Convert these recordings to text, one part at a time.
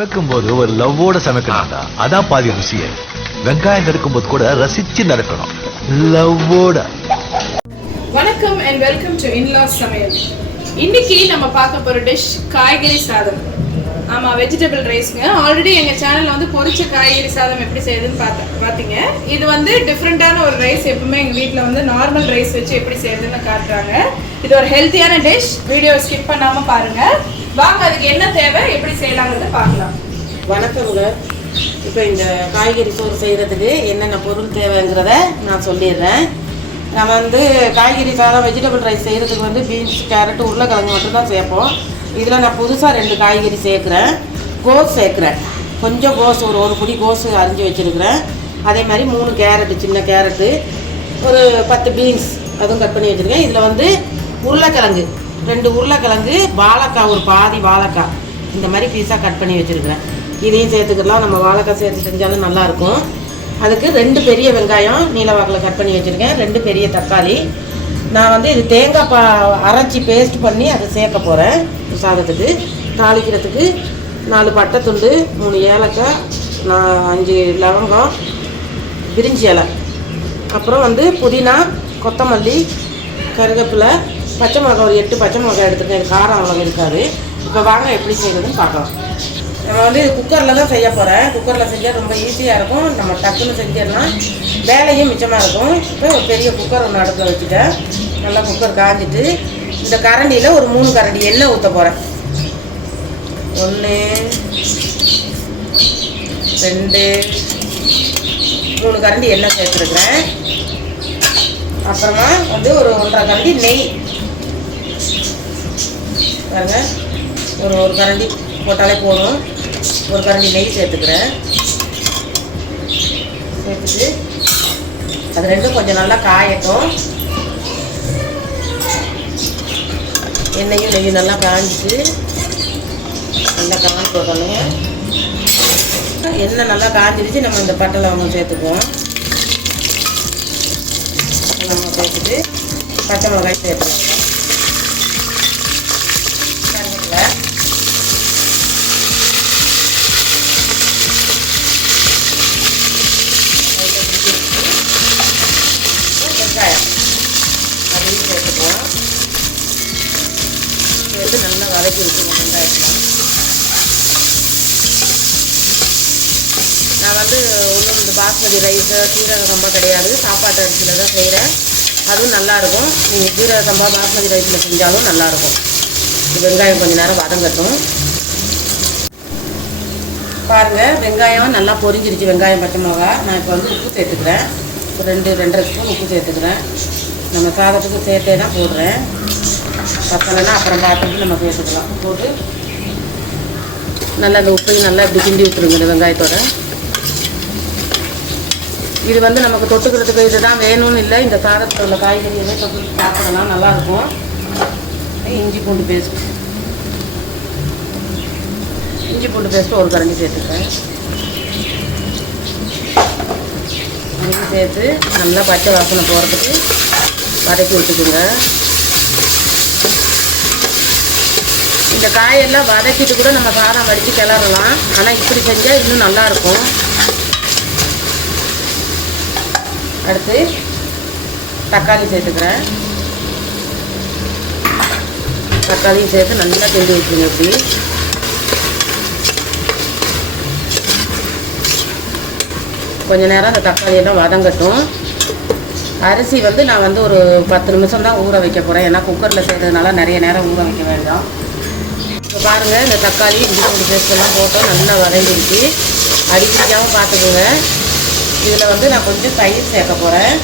சமைக்கும் போது ஒரு லவ்வோட சமைக்கணும்டா. அதான் பாதி ருசியே வெங்காயம் நறுக்கும் போது கூட ரசிச்சு நறுக்கணும். லவ்வோட. வணக்கம் அண்ட் வெல்கம் டு இன்லாஸ் சமையல். இன்னைக்கு நம்ம பார்க்க போற டிஷ் காய்கறி சாதம். ஆமா வெஜிடபிள் ரைஸ்ங்க ஆல்ரெடி எங்க சேனல்ல வந்து பொரிச்ச காய்கறி சாதம் எப்படி செய்யுதுன்னு பார்த்தேன் பார்த்தீங்க. இது வந்து டிஃப்ரெண்டான ஒரு ரைஸ் எப்பவுமே எங்க வீட்டில் வந்து நார்மல் ரைஸ் வச்சு எப்படி செய்யுதுன்னு காட்டுறாங்க. இது ஒரு ஹெல்த்தியான டிஷ் வீடியோ ஸ்கிப் பண்ணாம பாருங்க. வாங்க அதுக்கு என்ன தேவை எப்படி செய்யலாங்கிறத பார்க்கலாம். வணக்கங்க இப்போ இந்த காய்கறி சோறு செய்கிறதுக்கு என்னென்ன பொருள் தேவைங்கிறத நான் சொல்லிடுறேன். நம்ம வந்து காய்கறி சாதம் வெஜிடபிள் ரைஸ் செய்கிறதுக்கு வந்து பீன்ஸ் கேரட் உருளைக்கிழங்கு மட்டும்தான் சேர்ப்போம். இதில் நான் புதுசாக ரெண்டு காய்கறி சேர்க்குறேன். கோஸ் சேர்க்குறேன். கொஞ்சம் கோஸ் ஒரு ஒரு பிடி கோஸ் அரிஞ்சு வச்சுருக்கிறேன். அதே மாதிரி மூணு கேரட்டு சின்ன கேரட்டு ஒரு பத்து பீன்ஸ் அதுவும் கட் பண்ணி வச்சுருக்கேன். இதில் வந்து உருளைக்கிழங்கு. ரெண்டு உருளைக்கிழங்கு வாழைக்காய் ஒரு பாதி வாழைக்காய். இந்த மாதிரி பீஸாக கட் பண்ணி வச்சுருக்கிறேன். இதையும் சேர்த்துக்கலாம். நம்ம வாழைக்காய் சேர்த்து செஞ்சாலும் நல்லாயிருக்கும். அதுக்கு ரெண்டு பெரிய வெங்காயம் நீலவாக்கில் கட் பண்ணி வச்சுருக்கேன். ரெண்டு பெரிய தக்காளி. நான் வந்து இது தேங்காய் பா அரைச்சி பேஸ்ட் பண்ணி அதை சேர்க்க போகிறேன் சாதத்துக்கு தாளிக்கிறதுக்கு நாலு பட்டை துண்டு மூணு ஏலக்காய் நான் அஞ்சு லவங்கம் பிரிஞ்சி இலை. அப்புறம் வந்து புதினா கொத்தமல்லி கருவேப்பிலை பச்சை மிளகா ஒரு எட்டு பச்சை மிளகா எடுத்துருக்கேன். காரம் அவ்வளோ இருக்காது. இப்போ வாங்க எப்படி செய்யறதுன்னு பார்க்கலாம். நம்ம வந்து இது குக்கரில் தான் செய்ய போகிறேன் குக்கரில் செஞ்சால் ரொம்ப ஈஸியாக இருக்கும். நம்ம டக்குன்னு செஞ்சிடலாம். வேலையும் மிச்சமாக இருக்கும். இப்போ ஒரு பெரிய குக்கர் ஒன்று அடுப்பில் வச்சுட்டேன். நல்லா குக்கர் காஞ்சிட்டு இந்த கரண்டியில் ஒரு மூணு கரண்டி எண்ணெய் ஊற்ற போகிறேன் ஒன்று ரெண்டு மூணு கரண்டி எண்ணெய் சேர்த்துருக்குறேன். அப்புறமா வந்து ஒரு ஒன்றரை கரண்டி நெய். பாருங்க. ஒரு ஒரு கரண்டி போட்டாலே போதும். ஒரு கரண்டி நெய் சேர்த்துக்கிறேன். சேர்த்துட்டு அது ரெண்டும் கொஞ்சம் நல்லா காயட்டும். எண்ணெயும் நெய்யும் நல்லா காஞ்சிட்டு நல்லா காஞ்சி போட்டோங்க எண்ணெய் நல்லா காஞ்சிடுச்சு நம்ம இந்த பட்டை லவங்கம் சேர்த்துக்குவோம். பட்டை லவங்கம் சேர்த்துட்டு பச்சை மிளகாய் சேர்த்துக்கலாம். வதக்கி வெங்காயத்தில் நான் வந்து ஒன்றும் இந்த பாஸ்மதி ரைஸு சீரக சம்பா கிடையாது. சாப்பாட்டு அரிசியில் தான் செய்கிறேன் அதுவும் நல்லாயிருக்கும் நீங்கள் சீரக சம்பா பாஸ்மதி ரைஸில் செஞ்சாலும் நல்லாயிருக்கும் இது வெங்காயம் கொஞ்சம் நேரம் வதங்கட்டும். பாருங்கள் வெங்காயம் நல்லா பொரிஞ்சிருச்சு வெங்காயம் பச்சை மிளகா. நான் இப்போ வந்து உப்பு சேர்த்துக்கிறேன். ரெண்டு ரெண்டரை ஸ்பூன் உப்பு சேர்த்துக்கிறேன். நம்ம சாதத்துக்கு சேர்த்தே தான் போடுறேன். பத்தலைன்னா அப்புறம் பார்த்துட்டு நம்ம பேசிக்கலாம். போட்டு நல்லா அந்த உப்பையும் நல்லா இப்படி கிண்டி விட்டுருங்க இந்த வெங்காயத்தோட. இது வந்து நமக்கு தொட்டுக்கிறதுக்கு இதுதான் வேணும்னு இல்லை. இந்த சாதத்தில் உள்ள காய்கறிகளை தொட்டு சாப்பிடலாம் நல்லாயிருக்கும் இஞ்சி பூண்டு பேஸ்ட். இஞ்சி பூண்டு பேஸ்ட்டு ஒரு கரண்டி சேர்த்துக்கிறேன். சேர்த்து நல்லா பச்சை வாசனை போகிறதுக்கு வதக்கி விட்டுக்குங்க. இந்த காயெல்லாம் வதக்கிட்டு கூட நம்ம சாதம் வடித்து கிளறலாம். ஆனால் இப்படி செஞ்சால் இன்னும் நல்லாயிருக்கும். அடுத்து தக்காளி சேர்த்துக்கிறேன். தக்காளியும் சேர்த்து நல்லா செஞ்சு வச்சுருங்க இப்படி. கொஞ்ச நேரம் அந்த தக்காளியெல்லாம் வதங்கட்டும். அரிசி வந்து நான் வந்து ஒரு பத்து நிமிஷம் தான் ஊற வைக்க போகிறேன் ஏன்னா குக்கரில் செய்கிறதுனால நிறைய நேரம் ஊற வைக்க வேண்டாம். பாருங்கள் இந்த தக்காளி இஞ்சி பூண்டு பேஸ்ட்டெல்லாம் போட்டு நல்லா வதங்கிடுச்சு. அடிப்பிடிக்காமல் பார்த்துக்கோங்க. இதில் வந்து நான் கொஞ்சம் தயிர் சேர்க்க போகிறேன்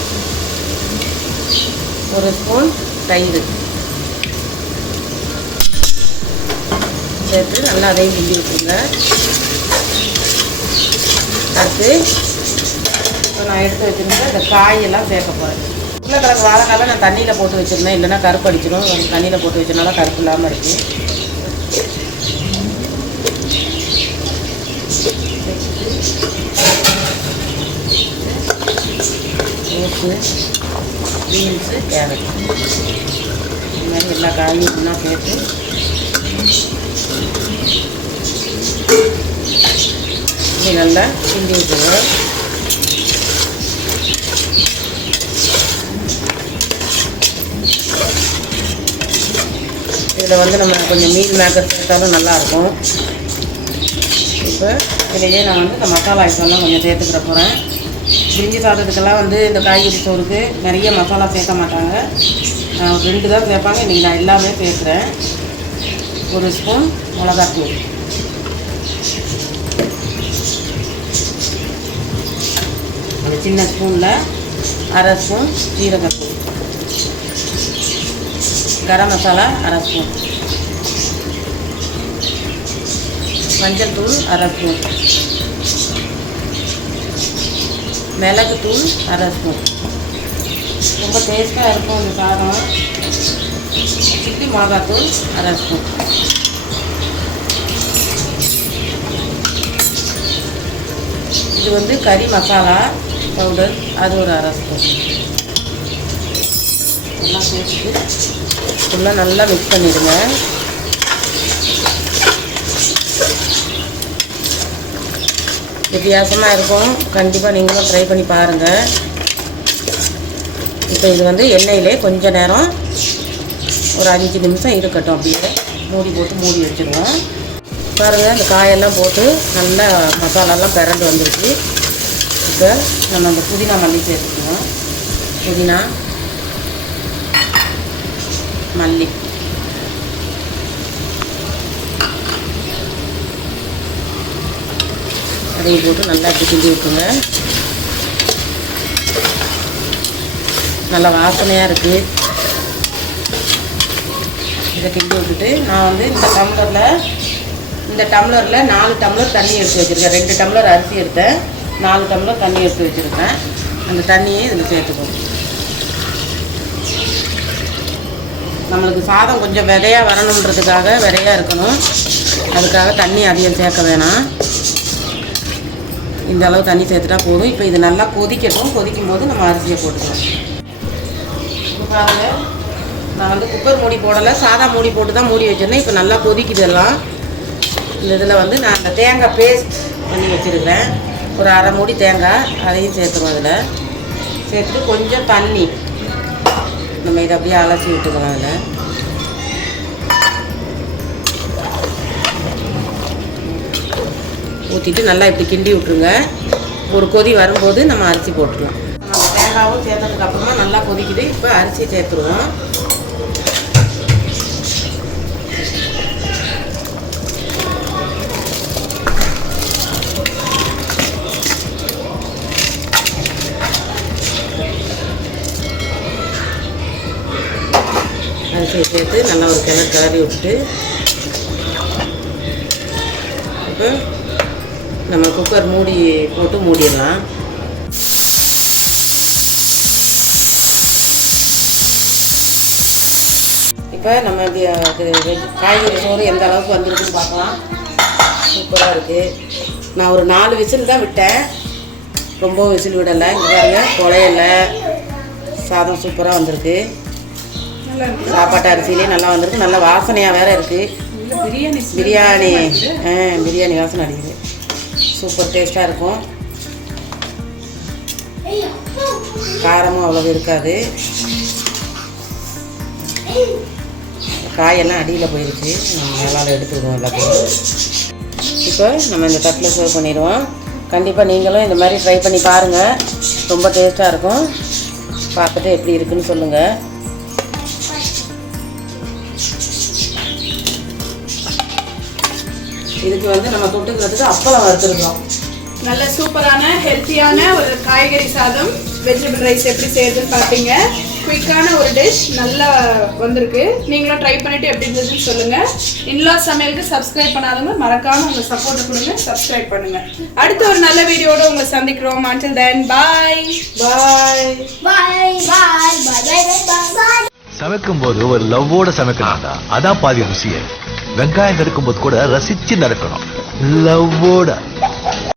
ஒரு ஸ்பூன் தயிர். சேர்த்து நல்லா அதையும் கிண்டி விட்டுருங்க. அடுத்து இப்போ நான் எடுத்து வச்சுருந்தேன் இந்த காயெல்லாம் சேர்க்க போகிறேன் உருளைக்கிழங்கு வாழைக்கால நான் தண்ணியில் போட்டு வச்சுருந்தேன். இல்லைன்னா கருப்பு அடிச்சிடும். தண்ணியில் போட்டு வச்சனால கருப்பு இல்லாமல் இருக்குது கோஸு பீன்ஸு கேரட் இந்த மாதிரி எல்லா காயும் ஒன்றா சேர்த்து இப்படி நல்லா கிண்டி விட்டுருவோம் இதில் வந்து நம்ம கொஞ்சம் மீன் மேக்கர் சேர்த்தாலும் நல்லாயிருக்கும். இப்போ இதையே நான் வந்து இந்த மசாலா ஐட்டம்லாம் கொஞ்சம் சேர்த்துக்கிற போகிறேன். பிரிஞ்சி சாதத்துக்கெல்லாம் வந்து இந்த காய்கறி சோறுக்கு நிறைய மசாலா சேர்க்க மாட்டாங்க. ரெண்டு தான் சேர்ப்பாங்க. இன்றைக்கி நான் எல்லாமே சேர்க்குறேன். ஒரு ஸ்பூன் மிளகாத்தூள். ஒரு சின்ன ஸ்பூனில் அரை ஸ்பூன் ஜீரகத்தூள் கரம் மசாலா அரை ஸ்பூன். மஞ்சள் தூள் அரை ஸ்பூன். மிளகுத்தூள் அரை ஸ்பூன் ரொம்ப டேஸ்ட்டாக இருக்கும் இந்த சாதம். சிட்டி மிளகாத்தூள் அரை ஸ்பூன் இது வந்து கறி மசாலா பவுடர் அது ஒரு அரை ஸ்பூன் எல்லாம் சேர்த்து ஃபுல்லாக நல்லா மிக்ஸ் பண்ணிடுங்க. வித்தியாசமாக இருக்கும். கண்டிப்பாக நீங்களும் ட்ரை பண்ணி பாருங்கள் இப்போ இது வந்து எண்ணெயிலே கொஞ்ச நேரம் ஒரு அஞ்சு நிமிஷம் இருக்கட்டும். அப்படியே மூடி போட்டு மூடி வச்சுருவோம். பாருங்கள் அந்த காயெல்லாம் போட்டு நல்லா மசாலாலாம் பிறண்டு வந்துருச்சு. இப்போ நம்ம அந்த புதினா மல்லி சேர்த்துக்குவோம் புதினா மல்லி அதையும் போட்டு நல்லா இப்படி கிண்டி விட்டுருங்க. நல்லா வாசனையாக இருக்குது இதை கிண்டி விட்டுட்டு நான் வந்து இந்த டம்ளரில் இந்த டம்ளரில் நாலு டம்ளர் தண்ணி எடுத்து வச்சுருக்கேன். ரெண்டு டம்ளர் அரிசி எடுத்தேன். நாலு டம்ளர் தண்ணி எடுத்து வச்சுருக்கேன். அந்த தண்ணியை இதில் சேர்த்துக்கணும் நம்மளுக்கு சாதம் கொஞ்சம் விதையாக வரணுன்றதுக்காக விதையாக இருக்கணும். அதுக்காக தண்ணி அதிகம் சேர்க்க வேணாம். இந்த அளவு தண்ணி சேர்த்துட்டா போதும். இப்போ இது நல்லா கொதிக்கட்டும். கொதிக்கும் போது நம்ம அரிசியை போட்டுக்கலாம். இப்போ நான் வந்து குக்கர் மூடி போடலை. சாதா மூடி போட்டு தான் மூடி வச்சிருந்தேன். இப்போ நல்லா கொதிக்குதெல்லாம் இந்த இதில் வந்து நான் அந்த தேங்காய் பேஸ்ட் பண்ணி வச்சுருக்கிறேன். ஒரு அரை மூடி தேங்காய். அதையும் சேர்த்துருவோம் அதில் சேர்த்துட்டு கொஞ்சம் தண்ணி. நம்ம இதை அப்படியே அலசி விட்டுக்கலாம் அதில் ஊற்றிட்டு நல்லா இப்படி கிண்டி விட்ருங்க ஒரு கொதி வரும்போது நம்ம அரிசி போட்டுக்கலாம். நம்ம தேங்காவும் சேர்த்ததுக்கு அப்புறமா நல்லா கொதிக்குது. இப்போ அரிசி சேர்த்துருவோம். அரிசியை சேர்த்து நல்லா ஒரு கிளறு கிளறி விட்டுட்டு இப்போ நம்ம குக்கர் மூடி போட்டு மூடிடலாம். இப்போ நம்ம காய்கறி சோறு எந்த அளவுக்கு வந்திருக்குன்னு பார்க்கலாம். சூப்பராக இருக்குது நான் ஒரு நாலு விசில் தான் விட்டேன். ரொம்ப விசில் விடலை. இங்கே பாருங்க குழையல சாதம் சூப்பராக வந்திருக்கு. சாப்பாட்டு அரிசியிலே நல்லா வந்திருக்கு. நல்ல வாசனையாக வேற இருக்குது பிரியாணி பிரியாணி. ஆ பிரியாணி வாசனை அடிக்குது. சூப்பர் டேஸ்ட்டாக இருக்கும். காரமும் அவ்வளவு இருக்காது. காயெல்லாம் அடியில் போயிருச்சு நம்ம மேலால் எடுத்துருவோம் எல்லாத்தையும். இப்போ நம்ம இந்த தட்டில் சர்வ் பண்ணிடுவோம். கண்டிப்பாக நீங்களும் இந்த மாதிரி ட்ரை பண்ணி பாருங்கள் ரொம்ப டேஸ்ட்டாக இருக்கும். பார்த்துட்டு எப்படி இருக்குன்னு சொல்லுங்கள் இதுக்கு வந்து நம்ம தொட்டுக்கிறதுக்கு அப்பளம் வறுத்துருக்கோம். நல்ல சூப்பரான ஹெல்த்தியான ஒரு காய்கறி சாதம் வெஜிடபிள் ரைஸ் எப்படி செய்யறதுன்னு பார்த்தீங்க குயிக்கான ஒரு டிஷ் நல்லா வந்திருக்கு. நீங்களும் ட்ரை பண்ணிட்டு எப்படி இருந்ததுன்னு சொல்லுங்க. இன்லா சமையலுக்கு சப்ஸ்கிரைப் பண்ணாதவங்க மறக்காம உங்க சப்போர்ட் கொடுங்க சப்ஸ்கிரைப் பண்ணுங்க. அடுத்த ஒரு நல்ல வீடியோட உங்களை சந்திக்கிறோம். Until then bye. பாய் Bye, bye, bye, bye, bye, bye. சமைக்கும் போது ஒரு லவ்வோட சமைக்கணும்டா அதான் பாதி ருசியே. வெங்காயம் நறுக்கும்போது கூட ரசிச்சு நறுக்கணும். லவ்வோட